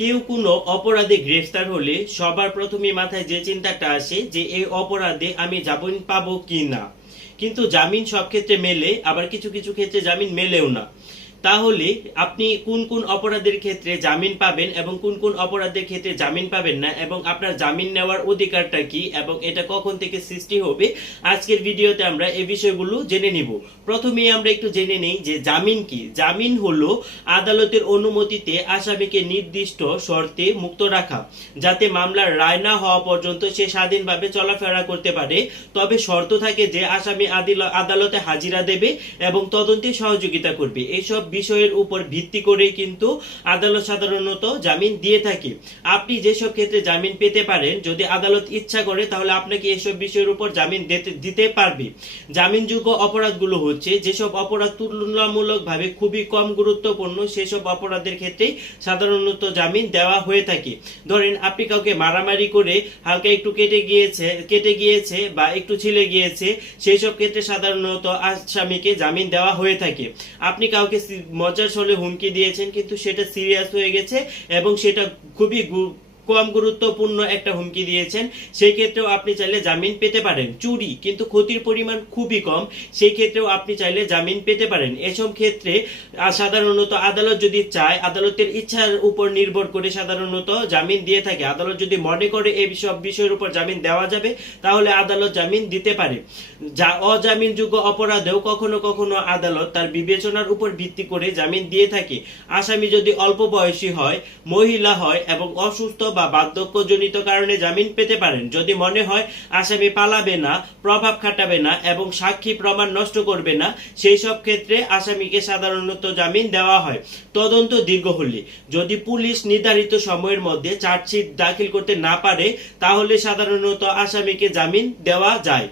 কেউ কোনো অপরাধে গ্রেফতার হলে সবার প্রথমে মাথায় যে চিন্তাটা আসে যে এই অপরাধে আমি জামিন পাবো কি না। কিন্তু জামিন সব ক্ষেত্রে মেলে, আবার কিছু কিছু ক্ষেত্রে জামিন মেলেও না। তাহলে আপনি কোন কোন অপরাধের ক্ষেত্রে জামিন পাবেন এবং কোন কোন অপরাধের ক্ষেত্রে জামিন পাবেন না, এবং আপনার জামিন নেওয়ার অধিকারটা কি এবং এটা কখন থেকে সৃষ্টি হবে, আজকের ভিডিওতে আমরা এই বিষয়গুলো জেনে নিব। প্রথমেই আমরা একটু জেনে নেই যে জামিন কি। জামিন হলো আদালতের অনুমতিতে আসামিকে নির্দিষ্ট শর্তে মুক্ত রাখা, যাতে মামলার রায় না হওয়া পর্যন্ত সে স্বাধীনভাবে চলাফেরা করতে পারে। তবে শর্ত থাকে যে আসামি আদালতে হাজিরা দেবে এবং তদন্তে সহযোগিতা করবে। এইসব বিষয়ের উপর ভিত্তি করে কিন্তু আদালত সাধারণত জামিন দিয়ে থাকে। আপনি যেসব ক্ষেত্রে জামিন পেতে পারেন, যদি আদালত ইচ্ছা করে তাহলে আপনাকে এসব বিষয়ের উপর জামিন দিতে পারবে। জামিনযোগ্য অপরাধগুলো হচ্ছে যেসব অপরাধ তুলনামূলকভাবে খুবই কম গুরুত্বপূর্ণ, সেসব অপরাধের ক্ষেত্রে সাধারণত জামিন দেওয়া হয়ে থাকে। ধরেন আপনি কাউকে মারামারি করে হালকা একটু কেটে গিয়েছে বা একটু ছিলে গিয়েছে, সেই সব ক্ষেত্রে সাধারণত আসামিকে জামিন দেওয়া হয়ে থাকে। আপনি কাউকে মজার ছলে হুমকি দিয়েছেন কিন্তু সেটা সিরিয়াস হয়ে গেছে এবং সেটা খুবই কম গুরুত্বপূর্ণ একটা হুমকি দিয়েছেন, সেই ক্ষেত্রেও আপনি চাইলে জামিন পেতে পারেন। চুরি কিন্তু ক্ষতির পরিমাণ খুবই কম, সেই ক্ষেত্রেও আপনি চাইলে জামিন পেতে পারেন। এসব ক্ষেত্রে সাধারণত আদালত যদি চায়, আদালতের ইচ্ছার উপর নির্ভর করে সাধারণত জামিন দিয়ে থাকে। আদালত যদি মনে করে এই সব বিষয়ের উপর জামিন দেওয়া যাবে তাহলে আদালত জামিন দিতে পারে। যা অজামিনযোগ্য অপরাধেও কখনো কখনো আদালত তার বিবেচনার উপর ভিত্তি করে জামিন দিয়ে থাকে। আসামি যদি অল্প বয়সী হয়, মহিলা হয় এবং অসুস্থ বা বার্ধক্যজনিত কারণে জামিন পেতে পারেন। যদি মনে হয় আসামি পালাবে না, প্রভাব খাটাবে না এবং সাক্ষী প্রমাণ নষ্ট করবে না, সেই সব ক্ষেত্রে আসামিকে সাধারণত জামিন দেওয়া হয়। তদন্ত দীর্ঘ হলে, যদি পুলিশ নির্ধারিত সময়ের মধ্যে চার্জশিট দাখিল করতে না পারে তাহলে সাধারণত আসামিকে জামিন দেওয়া যায়।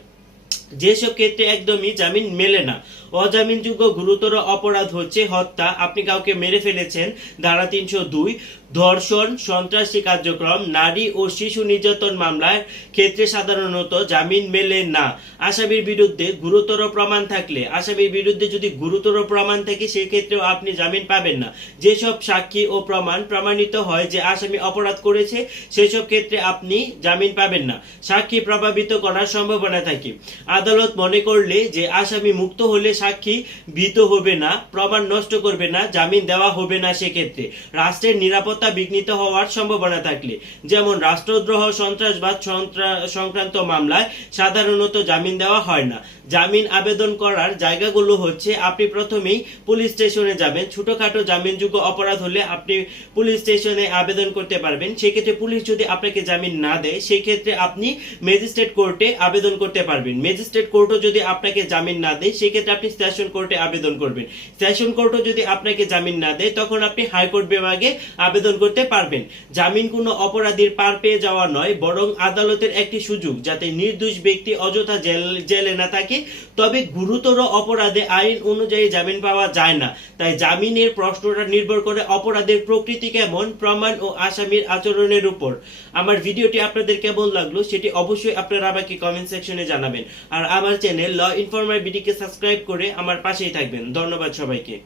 যেসব ক্ষেত্রে একদমই জামিন মেলে না, অজামিনযোগ্য গুরুতর অপরাধ হচ্ছে হত্যা। আপনি কাউকে মেরে ফেলেছেন, ধারা 302, ধর্ষণ, সন্ত্রাসী কার্যক্রম, নারী ও শিশু নির্যাতন মামলার ক্ষেত্রে সাধারণত জামিন মেলে না। আসামির বিরুদ্ধে গুরুতর প্রমাণ থাকলে, আসামির বিরুদ্ধে যদি গুরুতর প্রমাণ থাকে সেই ক্ষেত্রেও আপনি জামিন পাবেন না। যেসব সাক্ষী ও প্রমাণিত হয় যে আসামি অপরাধ করেছে, সেসব ক্ষেত্রে আপনি জামিন পাবেন না। সাক্ষী প্রভাবিত করার সম্ভাবনা থাকে। আদালত মনে করলে যে আসামি মুক্ত হলে সাক্ষী ভীত হবে না, প্রমাণ নষ্ট করবে না, জামিন দেওয়া হবে না। সেক্ষেত্রে রাষ্ট্রের নিরাপত্তা বিঘ্নিত হওয়ার সম্ভাবনা থাকলে, যেমন রাষ্ট্রদ্রোহ, সন্ত্রাসবাদ সংক্রান্ত মামলায় সাধারণত জামিন দেওয়া হয় না। জামিন আবেদন করার জায়গাগুলো হচ্ছে, আপনি প্রথমেই পুলিশ স্টেশনে যাবেন। ছোটখাটো জামিনযোগ্য অপরাধ হলে আপনি পুলিশ স্টেশনে আবেদন করতে পারবেন। সেক্ষেত্রে পুলিশ যদি আপনাকে জামিন না দেয়, সেই ক্ষেত্রে আপনি ম্যাজিস্ট্রেট কোর্টে আবেদন করতে পারবেন। ম্যাজিস্ট্রেট কোর্টও যদি আপনাকে জামিন না দেয়, সেক্ষেত্রে আপনি সেশন কোর্টে আবেদন করবেন। সেশন কোর্টও যদি আপনাকে জামিন না দেয়, তখন আপনি হাইকোর্ট বিভাগে আবেদন করতে পারবেন। জামিন কোনো অপরাধীর পার পেয়ে যাওয়া নয়, বরং আদালতের একটি সুযোগ যাতে নির্দোষ ব্যক্তি অযথা জেলে না থাকে। তবে গুরুতর অপরাধে আইন অনুযায়ী জামিন পাওয়া যায় না। তাই জামিনের প্রশ্নটা নির্ভর করে অপরাধের প্রকৃতি কেমন, প্রমাণ ও আসামির আচরণের উপর। আমার ভিডিওটি আপনাদের কেমন লাগলো সেটি অবশ্যই আপনারা আমাকে কমেন্ট সেকশনে জানাবেন। আর আমার চ্যানেল ল ইনফরমার বিডিকে সাবস্ক্রাইব করে আমার পাশেই থাকবেন। ধন্যবাদ সবাইকে।